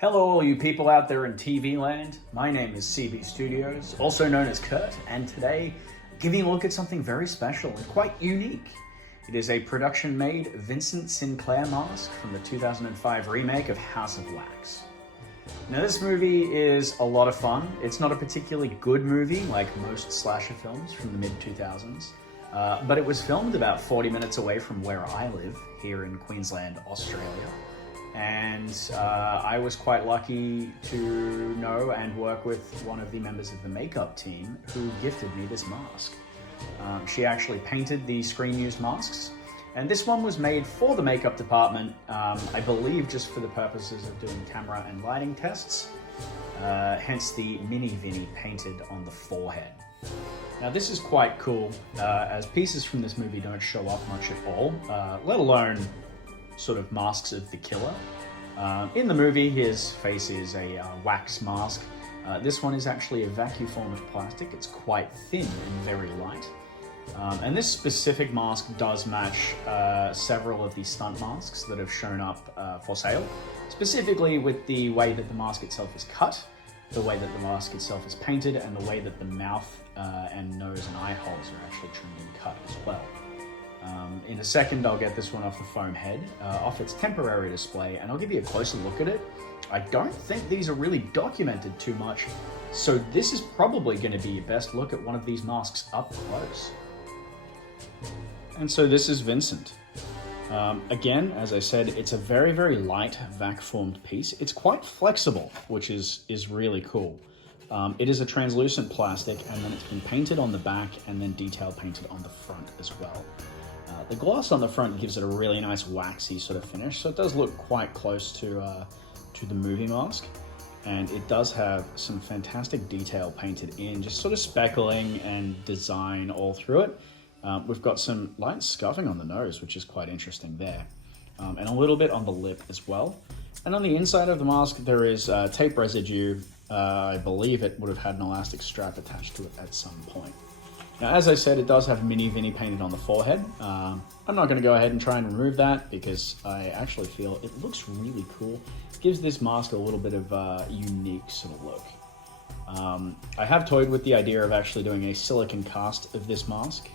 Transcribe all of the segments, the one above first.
Hello all you people out there in TV land, my name is CB Studios, also known as Kurt, and today I'm giving a look at something very special and quite unique. It is a production-made Vincent Sinclair mask from the 2005 remake of House of Wax. Now this movie is a lot of fun. It's not a particularly good movie like most slasher films from the mid-2000s, but it was filmed about 40 minutes away from where I live, here in Queensland, Australia. And I was quite lucky to know and work with one of the members of the makeup team who gifted me this mask. She actually painted the screen-used masks, and this one was made for the makeup department, I believe just for the purposes of doing camera and lighting tests, hence the mini Vinny painted on the forehead. Now this is quite cool, as pieces from this movie don't show up much at all, let alone sort of masks of the killer. In the movie, his face is a wax mask. This one is actually a vacuum form of plastic. It's quite thin and very light. And this specific mask does match several of the stunt masks that have shown up for sale, specifically with the way that the mask itself is cut, the way that the mask itself is painted, and the way that the mouth and nose and eye holes are actually trimmed and cut as well. In a second, I'll get this one off the foam head, off its temporary display, and I'll give you a closer look at it. I don't think these are really documented too much, so this is probably going to be your best look at one of these masks up close. And so this is Vincent. Again, as I said, it's a very, very light vac-formed piece. It's quite flexible, which is really cool. It is a translucent plastic, and then it's been painted on the back and then detail painted on the front as well. The gloss on the front gives it a really nice waxy sort of finish, so it does look quite close to the movie mask. And it does have some fantastic detail painted in, just sort of speckling and design all through it. We've got some light scuffing on the nose, which is quite interesting there. And a little bit on the lip as well. And on the inside of the mask, there is tape residue. I believe it would have had an elastic strap attached to it at some point. Now, as I said, it does have Mini Vinny painted on the forehead. I'm not going to go ahead and try and remove that because I actually feel it looks really cool. It gives this mask a little bit of a unique sort of look. I have toyed with the idea of actually doing a silicone cast of this mask,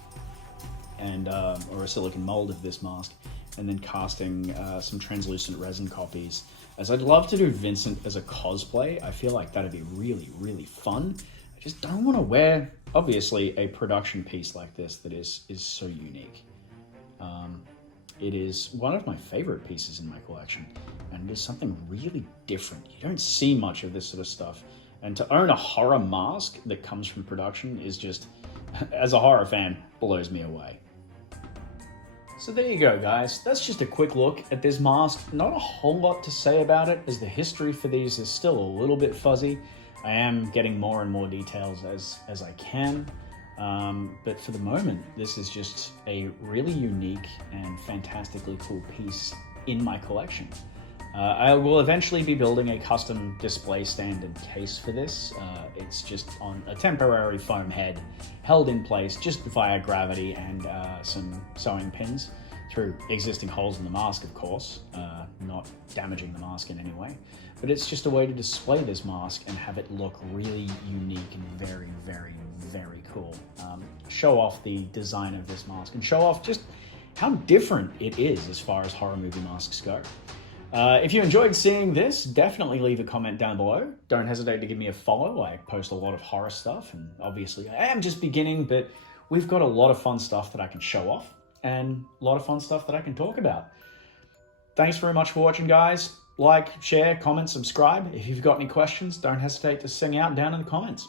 and or a silicone mold of this mask, and then casting some translucent resin copies. As I'd love to do Vincent as a cosplay, I feel like that'd be really, really fun. I just don't want to wear, obviously, a production piece like this that is so unique. It is one of my favorite pieces in my collection, and it is something really different. You don't see much of this sort of stuff, and to own a horror mask that comes from production is just, as a horror fan, blows me away. So there you go, guys. That's just a quick look at this mask. Not a whole lot to say about it, as the history for these is still a little bit fuzzy. I am getting more and more details as I can, but for the moment, this is just a really unique and fantastically cool piece in my collection. I will eventually be building a custom display stand and case for this. It's just on a temporary foam head, held in place just via gravity and some sewing pins through existing holes in the mask, of course, not damaging the mask in any way. But it's just a way to display this mask and have it look really unique and very, very, very cool. Show off the design of this mask and show off just how different it is as far as horror movie masks go. If you enjoyed seeing this, definitely leave a comment down below. Don't hesitate to give me a follow. I post a lot of horror stuff, and obviously I am just beginning, but we've got a lot of fun stuff that I can show off and a lot of fun stuff that I can talk about. Thanks very much for watching, guys. Like, share, comment, subscribe. If you've got any questions, don't hesitate to sing out down in the comments.